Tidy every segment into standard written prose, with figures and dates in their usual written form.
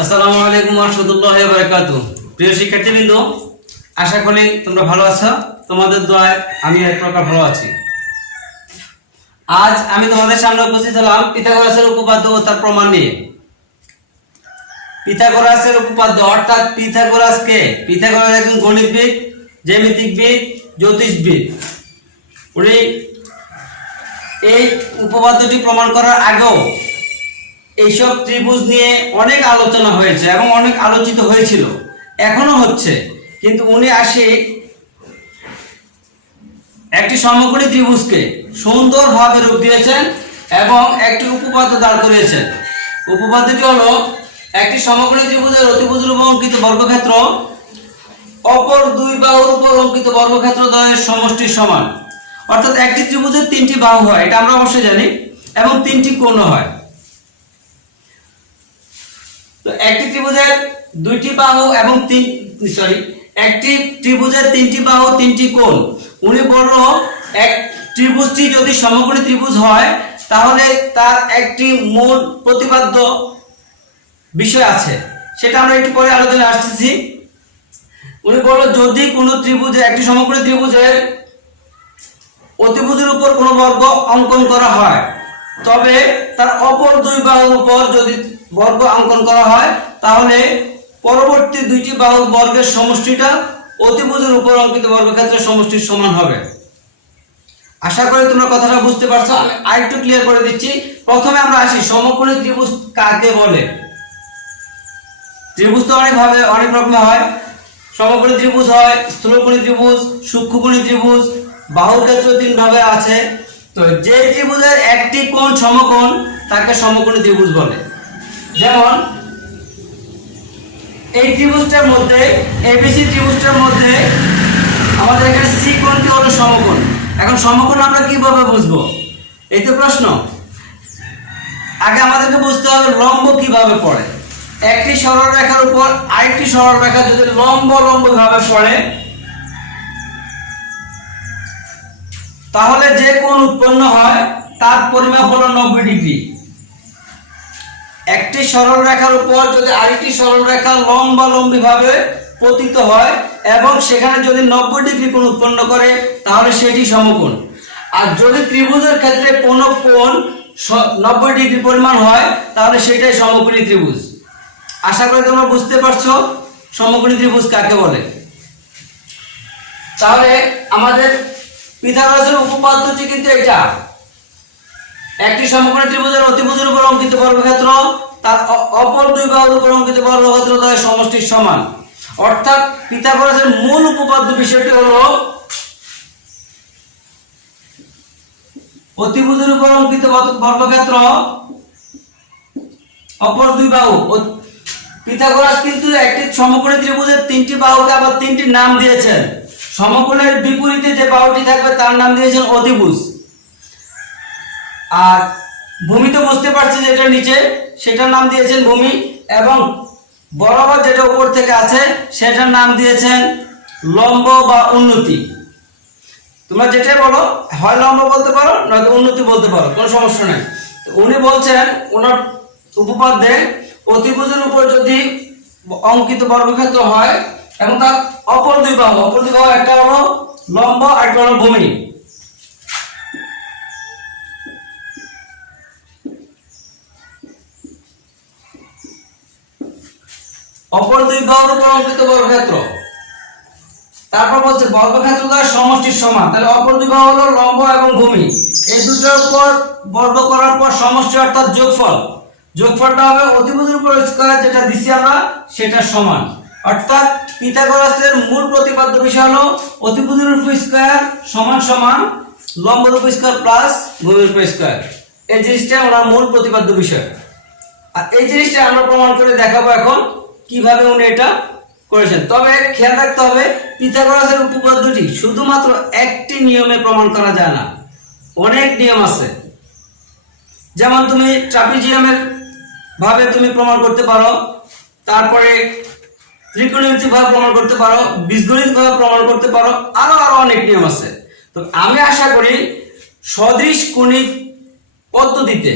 আসসালামু আলাইকুম ওয়া রাহমাতুল্লাহি ওয়া বারাকাতুহু। প্রিয় শিক্ষার্থীবৃন্দ, আশা করি তোমরা ভালো আছো। তোমাদের দোয়ায় আমি এক প্রকার ভালো আছি। আজ আমি তোমাদের সামনে উপস্থিত হলাম পিথাগোরাসের উপপাদ্য ও তার প্রমাণ নিয়ে। পিথাগোরাসের উপপাদ্য অর্থাৎ পিথাগোরাস একজন গণিতবিদ, জ্যামিতিকবিদ, জ্যোতিষবিদ। উনি এই উপপাদ্যটি প্রমাণ করার আগেও এইসব ত্রিভুজ নিয়ে অনেক আলোচনা হয়েছে এবং অনেক আলোচিত হয়েছিল, এখনো হচ্ছে। কিন্তু উনি একটি সমকোণী ত্রিভুজকে সুন্দরভাবে রূপ দিয়েছেন এবং একটি উপপাদ্য দাঁড় করিয়েছেন। উপপাদ্যটি হলো, একটি সমকোণী ত্রিভুজের অতিভুজের উপর অঙ্কিত বর্গক্ষেত্র অপর দুই বাহুর উপর অঙ্কিত বর্গক্ষেত্র দ্বয়ের সমষ্টির সমান। অর্থাৎ একটি ত্রিভুজের তিনটি বাহু হয়, এটা আমরা অবশ্যই জানি, এবং তিনটি কোণ হয়। তো একটি ত্রিভুজের দুইটি বাহু এবং একটি ত্রিভুজের তিনটি বাহু তিনটি কোণ। উনি বলল, এক ত্রিভুজটি যদি সমকোণী ত্রিভুজ হয় তাহলে তার একটি মূল প্রতিপাদ্য বিষয় আছে, সেটা আমরা একটু পরে আলোচনায় আসতেছি। উনি বলল, যদি কোনো ত্রিভুজে একটি সমকোণী ত্রিভুজের অতিভুজের উপর কোনো বর্গ অঙ্কন করা হয়, তবে তার অপর দুই বাহুর উপর যদি বর্গ অঙ্কন করা হয় তাহলে পরবর্তী দুইটি বাহুর বর্গের সমষ্টিটা অতিভুজের উপর অঙ্কিত বর্গক্ষেত্রের সমষ্টির সমান হবে। আশা করি তোমরা কথাটা বুঝতে পারছো। আমি আরেকটু ক্লিয়ার করে দিচ্ছি। প্রথমে আমরা আসি, সমকোণী ত্রিভুজ কাকে বলে। ত্রিভুজ তো অনেক রকমের হয়। সমকোণী ত্রিভুজ হয়, স্থূলকোণী ত্রিভুজ, সূক্ষ্মকোণী ত্রিভুজ, বাহুর ক্ষেত্র তিন ভাবে আছে। তো যে ত্রিভুজের একটি কোণ সমকোণ তাকে সমকোণী ত্রিভুজ বলে। যেমন এই ত্রিভুজটার মধ্যে, এবিসি ত্রিভুজটার মধ্যে আমাদের এখানে সি কোণটি হলো সমকোণ। এখন সমকোণ আমরা কিভাবে বুঝবো, এই তো প্রশ্ন। আগে আমাদেরকে বুঝতে হবে লম্ব কিভাবে পড়ে। একটি সরল রেখার উপর আরেকটি সরল রেখা যদি লম্ব ভাবে পড়ে, তাহলে যে কোণ উৎপন্ন হয় তার পরিমাপ হলো 90 ডিগ্রি। একটি সরল রেখার উপর যদি আরেকটি সরল রেখা লম্বালম্বি ভাবে পতিত হয় এবং সেখানে যদি 90 ডিগ্রি কোণ উৎপন্ন করে তাহলে সেটি সমকোণ। আর যদি ত্রিভুজের ক্ষেত্রে কোনো কোণ 90 ডিগ্রি পরিমাণ হয় তাহলে সেটাই সমকোণী ত্রিভুজ। আশা করি তোমরা বুঝতে পারছো সমকোণী ত্রিভুজ কাকে বলে। তাহলে আমাদের পিথাগোরাসের উপপাদ্যটি কিন্তু এটা, একটি সমকোণী ত্রিভুজের অতিভুজের উপর অঙ্কিত বর্গক্ষেত্র তার অপর দুই বাহুর উপর অঙ্কিত বর্গক্ষেত্র দ্বয়ের সমষ্টির সমান। অর্থাৎ পিথাগোরাসের মূল উপপাদ্য বিষয়টি হলো, অতিভুজের উপর অঙ্কিত বর্গক্ষেত্র অপর দুই বাহু। পিথাগোরাস কিন্তু একটি সমকোণী ত্রিভুজের তিনটি বাহুকে আবার তিনটি নাম দিয়েছেন। সমকোণের বিপরীতে যে বাহুটি থাকবে তার নাম দিয়েছেন অতিভুজ। আর ভূমি তো বুঝতে পারছি যেটা নিচে, সেটার নাম দিয়েছেন ভূমি, এবং বরাবর যেটা উপর থেকে আছে সেটার নাম দিয়েছেন লম্ব বা উন্নতি। তোমরা যেটাই বলো, হয় লম্ব বলতে পারো নয়তো উন্নতি বলতে পারো, কোনো সমস্যা নেই। উনি বলছেন ওনার উপপাদ্যে, অতিভুজের উপর যদি অঙ্কিত বর্গক্ষেত্র হয় এবং তার অপর দুই বাহু, একটা হলো লম্ব আর একটা হলো ভূমি। অপর দুই বাহুর উপর অঙ্কিত বর্গক্ষেত্র, তারপর বলছে বর্গক্ষেত্র দ্বয়ের সমষ্টির সমান। তাহলে অপর দুই বাহু হলো লম্ব এবং ভূমি। এই দুটোর উপর বর্গ করার পর সমষ্টি অর্থাৎ যোগফলটা হবে অতিভুজের উপর স্কয়ার, যেটা দিছি আমরা, সেটা সমান। অর্থাৎ পিথাগোরাসের মূল প্রতিপাদ্য বিষয় হলো অতিভুজের উপর স্কয়ার সমান লম্বের উপর স্কয়ার প্লাস ভূমির উপর স্কয়ার। এই জিনিসটা ওনার মূল প্রতিপাদ্য বিষয়। আর এই জিনিসটা আমরা প্রমাণ করে দেখাবো এখন কিভাবে উনি এটা করেছেন। তবে খেয়াল রাখতে হবে, পিথাগোরাসের উপপাদ্যটি শুধুমাত্র একটি নিয়মে প্রমাণ করা যায় না, অনেক নিয়ম আছে। যেমন তুমি ট্রাপিজিয়ামের ভাবে তুমি প্রমাণ করতে পারো, তারপরে ত্রিকোণমিতিক ভাবে প্রমাণ করতে পারো, বীজগণিত ভাবে প্রমাণ করতে পারো, আরো অনেক নিয়ম আছে। তো আমি আশা করি সদৃশ কণিক পদ্ধতিতে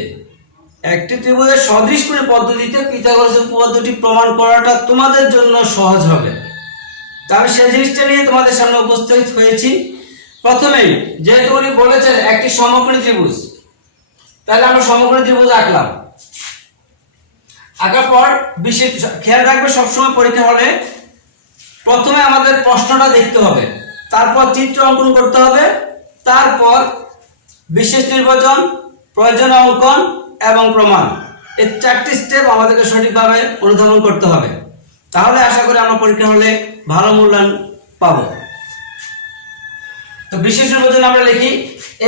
একটি ত্রিভুজের সদৃশ কোণের পদ্ধতিতে পিথাগোরাসের উপপাদ্যটি প্রমাণ করাটা তোমাদের জন্য সহজ হবে। তা আমি সেই জিনিসটা নিয়ে তোমাদের সামনে উপস্থিত হয়েছি। প্রথমেই যেহেতু উনি বলেছেন একটি সমকোণী ত্রিভুজ, তাহলে আমরা সমকোণী ত্রিভুজ আঁকলাম। আঁকার পর বিশেষ খেয়াল রাখবে সবসময় পরীক্ষা হলে প্রথমে আমাদের প্রশ্নটা দেখতে হবে, তারপর চিত্র অঙ্কন করতে হবে, তারপর বিশেষ নির্বাচন, প্রয়োজনীয় অঙ্কন এবং প্রমাণ, এই 4টি স্টেপ আমাদেরকে সঠিকভাবে অনুধাবন করতে হবে। তাহলে আশা করি আমরা পরীক্ষা হলে ভালো মূল্যায়ন পাবো। তো বিশেষ নির্বাচন আমরা লিখি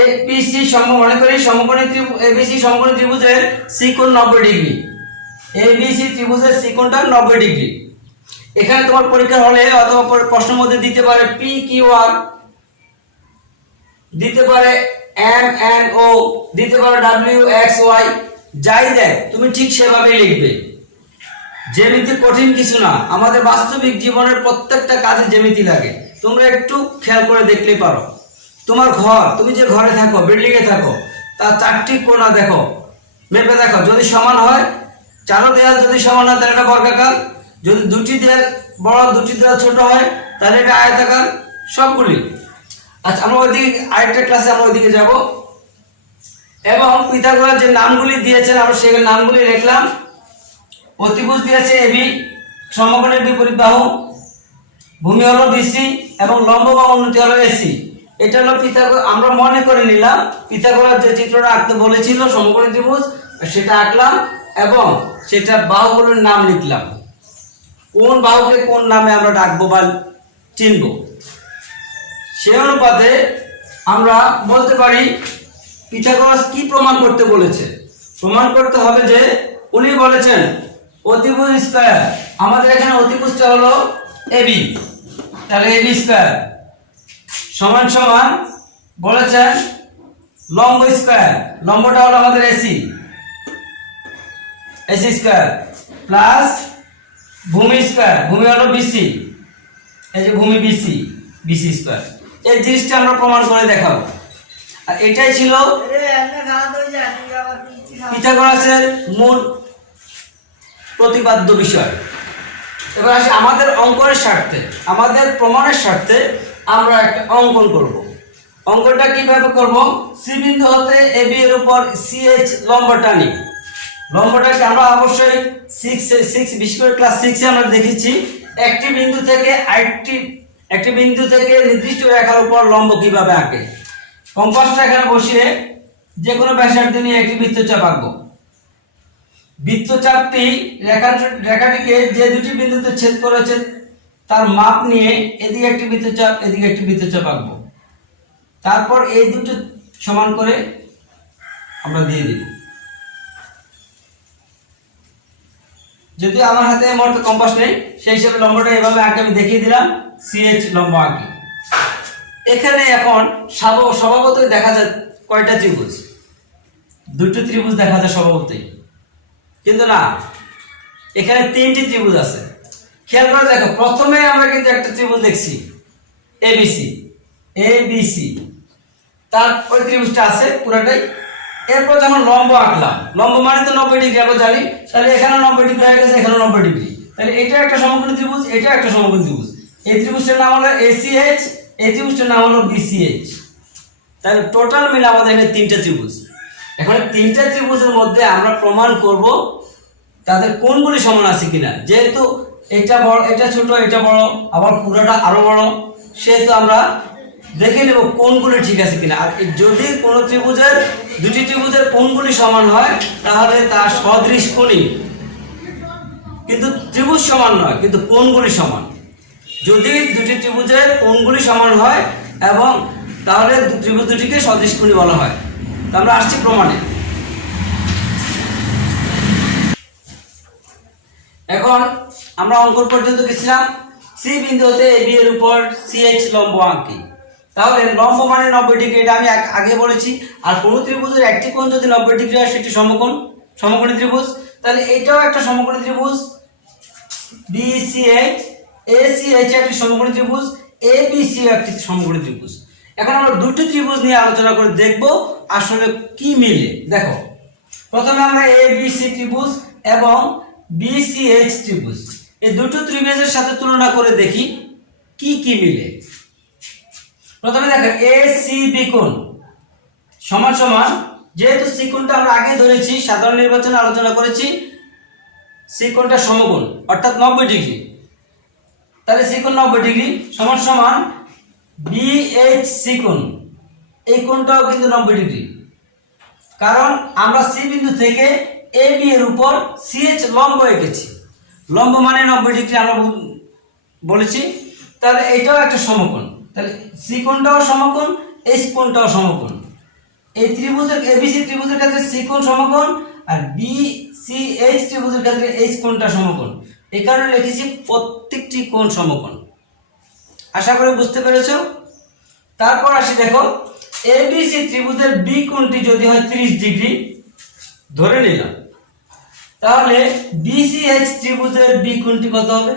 এবিসি মনে করি সমকোণী এবিসি সমকোণী ত্রিভুজের সি কোণ 90 ডিগ্রি। এবিসি ত্রিভুজের সি কোণটা 90 ডিগ্রি। এখানে তোমার পরীক্ষা হলে অথবা প্রশ্নের মধ্যে দিতে পারে পি কিউ আর, দিতে পারে এম এন ও, দিতে পারে ডব্লিউ এক্স ওয়াই, যাই দেয় তুমি ঠিক সেভাবেই লিখবে। জ্যামিতি কঠিন কিছু না, আমাদের বাস্তবিক জীবনের প্রত্যেকটা কাজে জ্যামিতি লাগে। তোমরা একটু খেয়াল করে দেখলেই পারো। তোমার ঘর, তুমি যে ঘরে থাকো, বিল্ডিং এ থাকো, তার 4টি কোণা দেখো, মেপে দেখো, যদি সমান হয়, চারো দেয়াল যদি সমান হয় তাহলে এটা বর্গাকার, যদি দুটি দেয়াল বড় দুটি দেয়াল ছোট হয় তাহলে এটা আয়তাকার, সবগুলি। আচ্ছা, আমরা ওইদিকে আরেকটা ক্লাসে আমরা ওইদিকে যাব। এবং পিথাগোরাস যে নামগুলি দিয়েছেন আমরা সেই নামগুলি লিখলাম। অতিভুজ দিয়েছে এবি, সমকোণের বিপরীত বাহু, ভূমি হলো বিসি এবং লম্ব বা উন্নতি হলো এসি। এটা হলো পিথাগোরাস। আমরা মনে করে নিলাম পিথাগোরাস যে চিত্রটা আঁকতে বলেছিল সমকোণী ত্রিভুজ, সেটা আঁকলাম এবং সেটা বাহুগুলোর নাম লিখলাম। কোন বাহুকে কোন নামে আমরা ডাকবো বা চিনবো, সেই অনুপাতে আমরা বলতে পারি পিথাগোরাস কি প্রমাণ করতে বলেছে। প্রমাণ করতে হবে যে উনি বলেছেন অতিভুজ স্কয়ার, আমাদের এখানে অতিভুজটা হলো এবি, তাহলে এবি স্কয়ার সমান সমান বলেছেন লম্ব স্কয়ার, লম্বটা হলো আমাদের এসি, এসি স্কয়ার প্লাস ভূমি স্কয়ার, ভূমি হলো বিসি, এই যে ভূমি বিসি, বিসি স্কয়ার। এই জিনিসটা আমরা প্রমাণ করে দেখাবো। আর এটাই ছিল পিথাগোরাসের মূল প্রতিপাদ্য বিষয়। এবার আসি আমাদের অঙ্কনের স্বার্থে, আমাদের প্রমাণের স্বার্থে আমরা একটা অঙ্কন করব। অঙ্কনটা কিভাবে করব? সি বিন্দু হতে এবি এর উপর সিএইচ লম্ব টানি। লম্বটাকে আমরা অবশ্যই 6 বিশেষ করে ক্লাস 6 এ আমরা দেখেছি একটি বিন্দু থেকে একটি বিন্দু থেকে নির্দিষ্ট রেখার উপর লম্ব কিভাবে আঁকে। কম্পাসটা এখানে বসিয়ে যে কোনো ব্যাসার্ধ নিয়ে একটি বৃত্তচাপ আঁকবো। বৃত্তচাপটি রেখাটিকে যে দুটি বিন্দুতে ছেদ করেছে তার মাপ নিয়ে এদিকে একটি বৃত্তচাপ, এদিকে একটি বৃত্তচাপ আঁকবো। তারপর এই দুটো সমান করে আমরা দিয়ে দিব। যদি আমার হাতে মোট কম্পাস নেই, সেই হিসেবে লম্বটা এভাবে আঁকে আমি দেখিয়ে দিলাম, সিএইচ লম্ব আঁকি। এখানে এখন স্বভাবতই দেখা যায় কয়টা ত্রিভুজ? দুটো ত্রিভুজ দেখা যায় স্বভাবতই, কিন্তু না, এখানে 3টি ত্রিভুজ আছে। খেয়াল করে দেখো, প্রথমে আমরা কিন্তু একটা ত্রিভুজ দেখছি এবিসি, এবিসি, তার ওই ত্রিভুজটা আছে পুরোটাই। এরপর যখন লম্ব আঁকলাম, লম্ব মানে তো 90 ডিগ্রি আমরা জানি, তাহলে এখানে 90 ডিগ্রি হয়ে গেছে, এখানে 90 ডিগ্রি, তাহলে এটা একটা সমকোণী ত্রিভুজ, এটা একটা সমকোণী ত্রিভুজ। এই ত্রিভুজটার নাম হলো এসিএইচ, এই ত্রিভুজটার নাম হলো বিসিএইচ। তাহলে টোটাল মিলে আমাদের এখানে 3টা ত্রিভুজ। এখন 3টা ত্রিভুজের মধ্যে আমরা প্রমাণ করব তাদের কোণগুলি সমান আছে কিনা। যেহেতু এটা বড়, এটা ছোট, এটা বড়, আবার পুরোটা আরো বড়, সেহেতু আমরা দেখে নেব কোণগুলি ঠিক আছে কিনা। আর যদি কোনো ত্রিভুজের দুটি ত্রিভুজের কোণগুলি সমান হয় তাহলে তা সদৃশ কোণী, কিন্তু ত্রিভুজ সমান নয়, কিন্তু কোণগুলি সমান। যদি দুটি ত্রিভুজের কোণগুলি সমান হয় এবং তাহলে ত্রিভুজ দুটিকে সদৃশ কোণী বলা হয়। তো আমরা আসছি প্রমাণে। এখন আমরা অঙ্কন পর্যন্ত গেছিলাম। সি বিন্দু হতে এবি এর উপর সিএইচ লম্ব আঁকি। তাহলে লম্ব মানে 90 ডিগ্রি, এটা আমি আগে বলেছি। আর কোন ত্রিভুজের একটি কোণ যদি 90 ডিগ্রি হয় সেটি সমকোণী ত্রিভুজ। তাহলে এটাও একটা সমকোণী ত্রিভুজ বিসিএইচ, এসিএইচ একটি সমকোণী ত্রিভুজ, এবিসি একটি সমকোণী ত্রিভুজ। এখন আমরা দুটো ত্রিভুজ নিয়ে আলোচনা করে দেখব আসলে কি মিলে। দেখো প্রথমে আমরা ABC ত্রিভুজ এবং BCH ত্রিভুজ এই দুটো ত্রিভুজের সাথে তুলনা করে দেখি কি কি মিলে। প্রথমে দেখেন ACB কোণ সমান সমান, যেহেতু সি কোণটা আমরা আগে ধরেছি, সাধারণ নির্বাচনে আলোচনা করেছি, সি কোণটা সমকোণ অর্থাৎ 90 ডিগ্রি, তাহলে সি কোণ 90 ডিগ্রি সমান সমান BHC কোণ, এই কোণটাও কিন্তু 90 ডিগ্রি, কারণ আমরা সি বিন্দু থেকে AB এর উপর CH লম্ব এঁকেছি, লম্ব মানে 90 ডিগ্রি আমরা বলেছি, তাহলে এটাও একটা সমকোণ, তাহলে সি কোণটাও সমকোণ, এইচ কোণটাও সমকোণ। এই ত্রিভুজের ABC ত্রিভুজের ক্ষেত্রে সি কোণ সমকোণ আর BCH ত্রিভুজের ক্ষেত্রে এইচ কোণটা সমকোণ, এই কারণে লিখেছি প্রত্যেকটি কোণ সমকোণ। আশা করি বুঝতে পেরেছো। তারপর আসি দেখো ABC ত্রিভুজের B কোণটি যদি হয় 30 ডিগ্রি ধরে নিলাম, তাহলে BCH ত্রিভুজের B কোণটি কত হবে?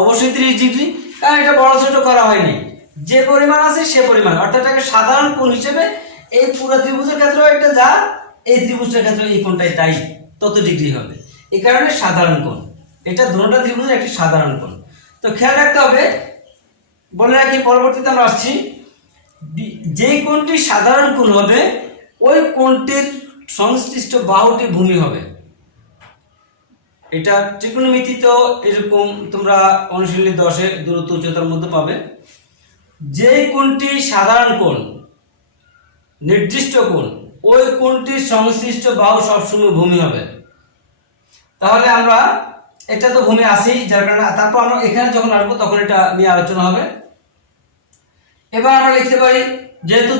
অবশ্যই 30 ডিগ্রি, কারণ এটা বড় ছোট করা হয়নি, যে পরিমাণ আছে সে পরিমাণ, অর্থাৎ এটাকে সাধারণ কোণ হিসেবে এই পুরো ত্রিভুজের ক্ষেত্রেও একটা যা, এই ত্রিভুজের ক্ষেত্রে এই কোণটাই তাই তত ডিগ্রি হবে, এই কারণে সাধারণ কোণ, এটা দুটো ত্রিভুজের একটি সাধারণ কোণ। তো খেয়াল রাখতে হবে, বলে রাখি পরবর্তীতে আমরা আসছি, যে কোণটি সাধারণ কোণ হবে ওই কোণটির সংশ্লিষ্ট বাহুটি ভূমি হবে। এটা ত্রিকোণমিতিতেও এরকম তোমরা অনুশীলনী 10-এ দূরত্ব উচ্চতার মধ্যে পাবে। যে কোণটি সাধারণ কোণ, নির্দিষ্ট কোণ, ওই কোণটির সংশ্লিষ্ট বাহু সবসময় ভূমি হবে। তাহলে আমরা এটা তো ভূমি আছেই, যার কারণে তারপর আমরা এখানে যখন আসবো তখন এটা নিয়ে আলোচনা হবে। এবার আমরা লিখতে পারি, যেহেতু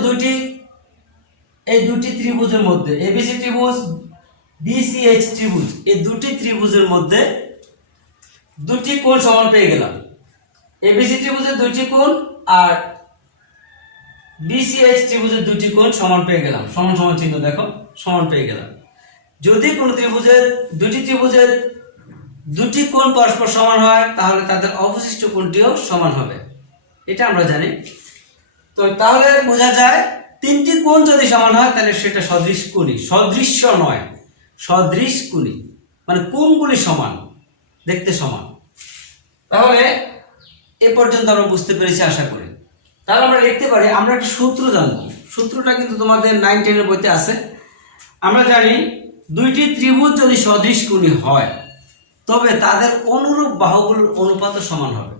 এই দুটি ত্রিভুজের মধ্যে ABC ত্রিভুজ BCH ত্রিভুজ, এই দুটি ত্রিভুজের মধ্যে দুটি কোণ সমান পেয়ে গেলাম। ABC ত্রিভুজের দুটি কোণ আর BCH ত্রিভুজের দুটি কোণ সমান পেয়ে গেলাম, সমান সমান চিহ্ন দেখো, সমান পেয়ে গেলাম। যদি কোন দুটি ত্রিভুজের দুটি কোণ পরস্পর সমান হয় তাহলে তাদের অবশিষ্ট কোণটিও সমান হবে, এটা আমরা জানি। তো তাহলে বোঝা যায় তিনটি কোণ যদি সমান হয় তাহলে সেটা সদৃশ কোণী, সদৃশ্য নয়, সদৃশ কোণী মানে কোণগুলি সমান, দেখতে সমান। তাহলে এ পর্যন্ত আমরা বুঝতে পেরেছি আশা করি। তাহলে আমরা লিখতে পারি, আমরা একটা সূত্র জানবো, সূত্রটা কিন্তু তোমাদের 9-10 এর বইতে আছে। আমরা জানি দুইটি ত্রিভুজ যদি সদৃশ কোণী হয় তবে তাদের অনুরূপ বাহুগুলোর অনুপাত সমান হবে।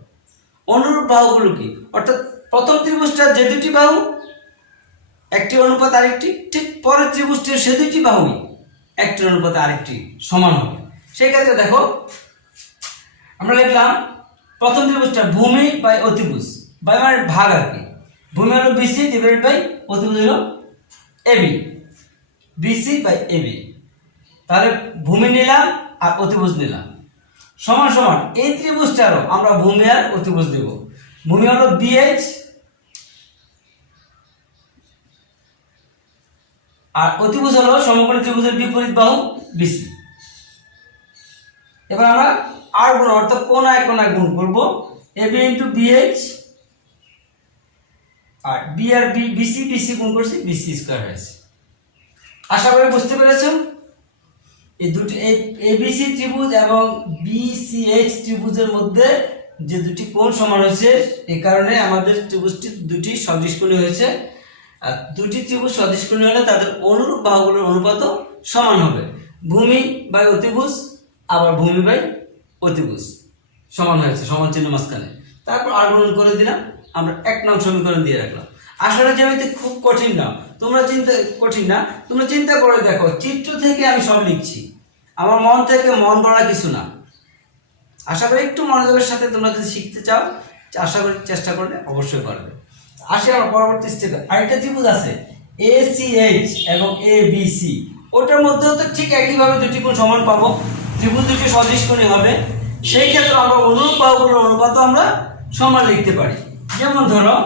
অনুরূপ বাহুগুলো কি? অর্থাৎ প্রথম ত্রিভুজটার যে দুটি বাহু একটি অনুপাত আরেকটি, ঠিক পরের ত্রিভুজটির সে দুটি বাহুই একটি অনুপাত আরেকটি সমান হবে। সেই ক্ষেত্রে দেখো আমরা লিখলাম প্রথম ত্রিভুজটা ভূমি বাই অতিভুজ, বাই মানে ভাগ আর কি, ভূমি হলো BC ডিভাইডেড বাই অতিভুজ হলো AB, BC বাই AB। তাহলে ভূমি নিলাম আর অতিভুজ নিলাম, সমান সমান এই ত্রিভুজটারও আমরা ভূমি আর অতিভুজ দেব। ভূমি হলো BH আর অতিভুজ হলো সমকোণী ত্রিভুজের বিপরীত বাহু BC। এবার আমরা আর গুণ অর্থাৎ কোণায় কোণায় গুণ করব, AB ইন্টু BH আর B আর BC গুণ করছি, BC স্কয়ার হয়েছে। আশা করি বুঝতে পেরেছো। এই দুটি ABC ত্রিভুজ এবং BCH ত্রিভুজের মধ্যে যে দুটি কোণ সমান হয়েছে, এই কারণে আমাদের ত্রিভুজটি দুটি সদৃশ কোণী হয়েছে। আর দুটি ত্রিভুজ সদৃশ কোণী হলে তাদের অনুরূপ বাহুগুলোর অনুপাতও সমান হবে। ভূমি বাই অতিভুজ আবার ভূমি বাই অতিভুজ সমান হয়েছে, সমান চিহ্ন মাঝখানে। তারপর আর গুণ করে দিলাম, আমরা 1 নং সমীকরণ দিয়ে রাখলাম। আসলে জ্যামিতি খুব কঠিন না, তোমরা চিন্তা করে দেখো, চিত্র থেকে আমি সব লিখছি, আমার মন থেকে মন গড়া কিছু না। আশা করি একটু মনোযোগের সাথে তোমরা যদি শিখতে চাও, আশা করি চেষ্টা করলে অবশ্যই পারবে। আসি আমরা পরবর্তী স্টেপে। আরেকটা ত্রিভুজ আছে ACH এবং ABC, ওটার মধ্যেও তো ঠিক একইভাবে দুটি কোণ সমান পাবো, ত্রিভুজ দুটি সদৃশ কোণী হবে। সেই ক্ষেত্রে আমরা অনুরূপ বাহুগুলোর অনুপাত আমরা সমান লিখতে পারি। যেমন ধরো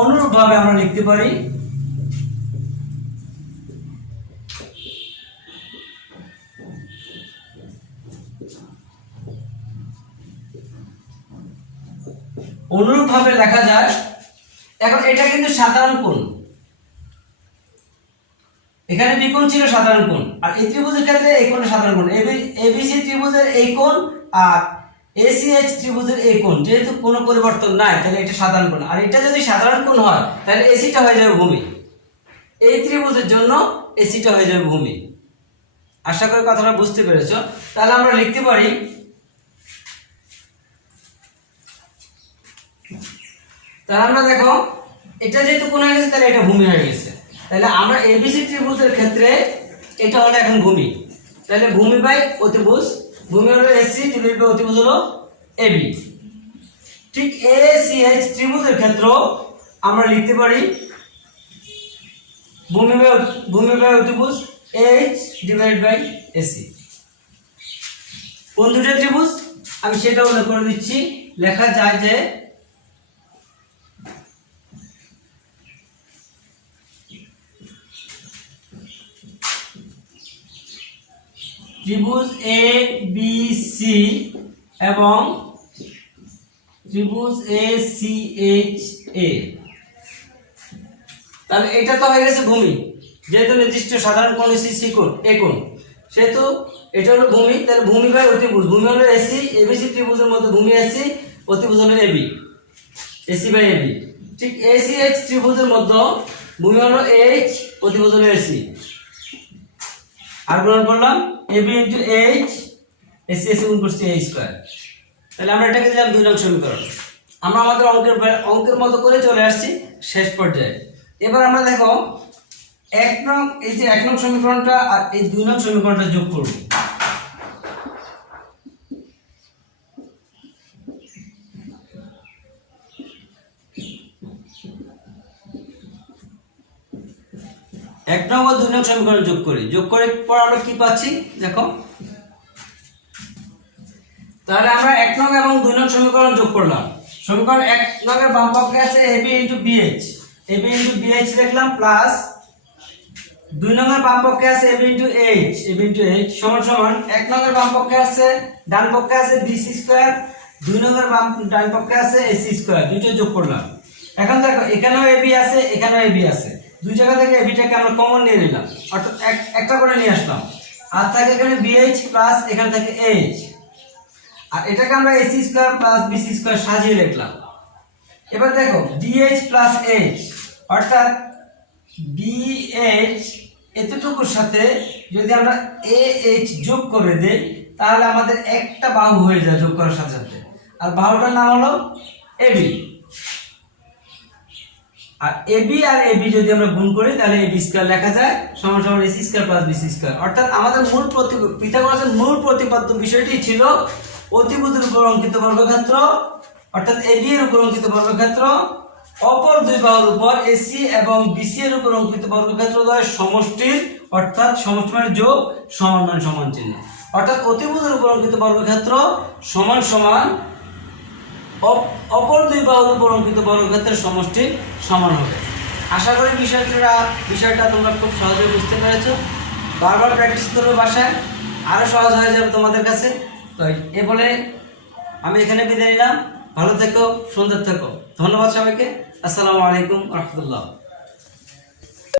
অনুরূপ ভাবে আমরা লিখতে পারি অনুরূপভাবে লেখা যায়। এখন এটা কিন্তু সাধারণ কোণ, এখানে বি কোণ ছিল সাধারণ কোণ, আর এই ত্রিভুজের ক্ষেত্রে এই কোণের সাধারণ কোণ, এবিসি ত্রিভুজের এই কোণ আর এসিএইচ ত্রিভুজের এই কোণ যেহেতু কোনো পরিবর্তন নাই, তাহলে এটা সাধারণ কোণ। আর এটা যদি সাধারণ কোণ হয় তাহলে এসিটা হয়ে যাবে ভূমি, এই ত্রিভুজের জন্য এসিটা হয়ে যাবে ভূমি। আশা করি কথাটা বুঝতে পেরেছো। তাহলে আমরা লিখতে পারি তাহলে আমরা দেখো এটা যেহেতু কোণ হয়ে গেছে তাহলে এটা ভূমি হয়ে গেছে। তাহলে আমরা এবিসি ত্রিভুজের ক্ষেত্রে এটা হলো এখন ভূমি। তাহলে ভূমি বাই অতিভুজ, ভূমি হলো এসি, ত্রিভুজ বাই অতিভুজ হলো এবি। ঠিক এসিএইচ ত্রিভুজের ক্ষেত্র আমরা লিখতে পারি ভূমি বাই অতিভুজ এইচ ডিভাইড বাই এসি। কোন দুটো ত্রিভুজ আমি সেটা উল্লেখ করে দিচ্ছি। লেখা যায় যে ত্রিভুজ এ বি সি এবং ত্রিভুজ এ সি এইচ এ। তাহলে এটা তো হয়ে গেছে ভূমি, যেহেতু নির্দিষ্ট সাধারণ কোণ হচ্ছে সি কোণ, এ কোণ, সেহেতু এটা হলো ভূমি। তাহলে ভূমি বাই অতিভুজ, ভূমি হলো এসি, এবিসি ত্রিভুজের মধ্যে ভূমি এসি, অতিভুজ হলো এবি, এসি বাই এবি। ঠিক এসি এইচ ত্রিভুজের মধ্যে ভূমি হলো এইচ, অতিভুজ হলো এসি। আর গ্রহণ করলাম AB into H, AC AC গুণ করছি এই স্কয়ার। তাহলে আমরা এটাকে দিলাম 2 নং সমীকরণ। আমরা আমাদের অঙ্কের মতো করে চলে আসছি শেষ পর্যায়ে। এবার আমরা দেখো এই যে 1 নং সমীকরণটা আর এই 2 নং সমীকরণটা যোগ করব। এক নং ও 2 নং সমীকরণ যোগ করি, যোগ করে পর আমরা কি পাচ্ছি দেখো। তাহলে আমরা 1 নং এবং 2 নং সমীকরণ যোগ করলাম। সমীকরণ 1 নং এর বাম পক্ষে আছে ab * bh, ab * bh লিখলাম প্লাস 2 নং এর বাম পক্ষে আছে ab * h, ab * h সমান সমান 1 নং এর বাম পক্ষে আছে ডান পক্ষে আছে bc2, 2 নং এর ডান পক্ষে আছে ac2, দুটো যোগ করলাম। এখন দেখো এখানেও ab আছে, এখানেও ab আছে, দুই জায়গা থেকে ab টাকে আমরা কমন নিয়ে নিলাম, অর্থাৎ একটা করে নিয়ে আসলাম। আর থাকে এখানে bh প্লাস এখানে থাকে h, আর এটাকে আমরা ac2 প্লাস bc2 সাজিয়ে লিখলাম। এবার দেখো dh প্লাস h, অর্থাৎ dh এতটুকুর সাথে যদি আমরা ah যোগ করে দেই তাহলে আমাদের একটা বাহু হয়ে যায় যোগ করার সাথে সাথে, আর বাহুটার নাম হলো ab। আর ab আর ab যদি আমরা গুণ করি তাহলে ab² লেখা যায় সমান সমান ac² প্লাস bc²। অর্থাৎ আমাদের পিথাগোরাসের মূল প্রতিপাদ্য বিষয়টি ছিল অতিভুজের উপর অঙ্কিত বর্গক্ষেত্র, অর্থাৎ ab এর উপর অঙ্কিত বর্গক্ষেত্র অপর দুই বাহুর উপর ac এবং bc এর উপর অঙ্কিত বর্গক্ষেত্র দ্বয়ের সমষ্টির, অর্থাৎ সমষ্টি মানে যোগ, সমান মানে সমান চিহ্ন, অর্থাৎ অতিভুজের উপর অঙ্কিত বর্গক্ষেত্র সমান সমান অপর দুই বাহুর উপর অঙ্কিত বর্গক্ষেত্রের সমষ্টি সমান হবে। আশা করি বিষয়টা তোমরা খুব সহজে বুঝতে পেরেছো। বারবার প্র্যাকটিস করবে বাসায়, আরো সহজ হয়ে যাবে তোমাদের কাছে। তো এ বলে আমি এখানে বিদায় নিলাম। ভালো থেকো, সুন্দর থেকো। ধন্যবাদ সবাইকে। আসসালামু আলাইকুম রহমতুল্লাহ।